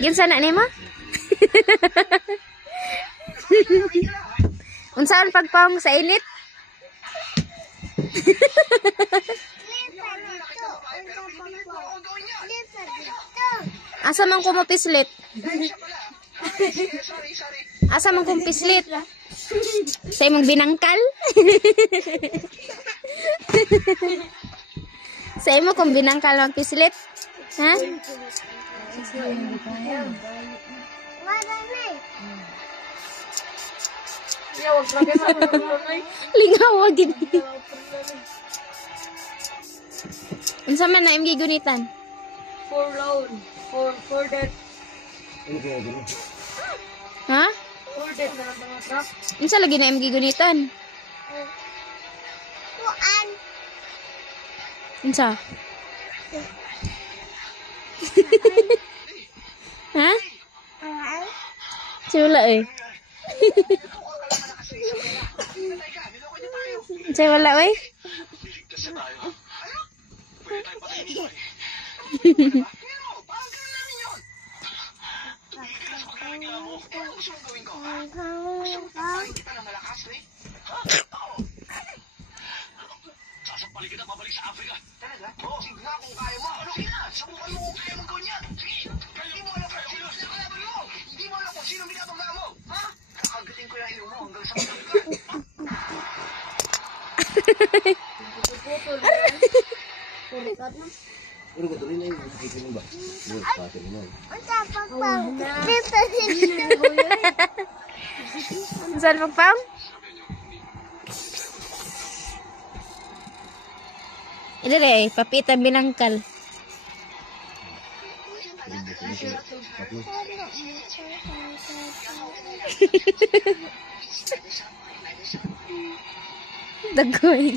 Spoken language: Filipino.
Ginsa na nimo? Unsaon pagpawong sa init? Asa man ko mapislit? Asa man kong pislit? Sa imong binangkal? Sa imo kong binangkal magpislit? Ha? Lingaw gid. Unsa man na imong gigunitan? For loan. For that. Ha? For that na mga truck. Unsa lagi na imong gigunitan? Kuan. Unsa? Ha? Wala eh. Wala eh. Sasapali kita pabalik sa Afrika. Talaga? Oo, sige nga kung kaya mo. Ano kaya? Sabukan mo kung kaya mo gawin yan. Sige, hindi mo alam kung sino sinakalaban mo. Hindi mo alam kung sino binabangga mo. Ha? Kakagatin ko yung ilo mo hanggang sa mga ka. Pero ko tuloy na yung kikinig ba? Yung patin mo. Unsa pagpang? Unsa pagpawong? Ito deh, papita binangkal. Dagoy.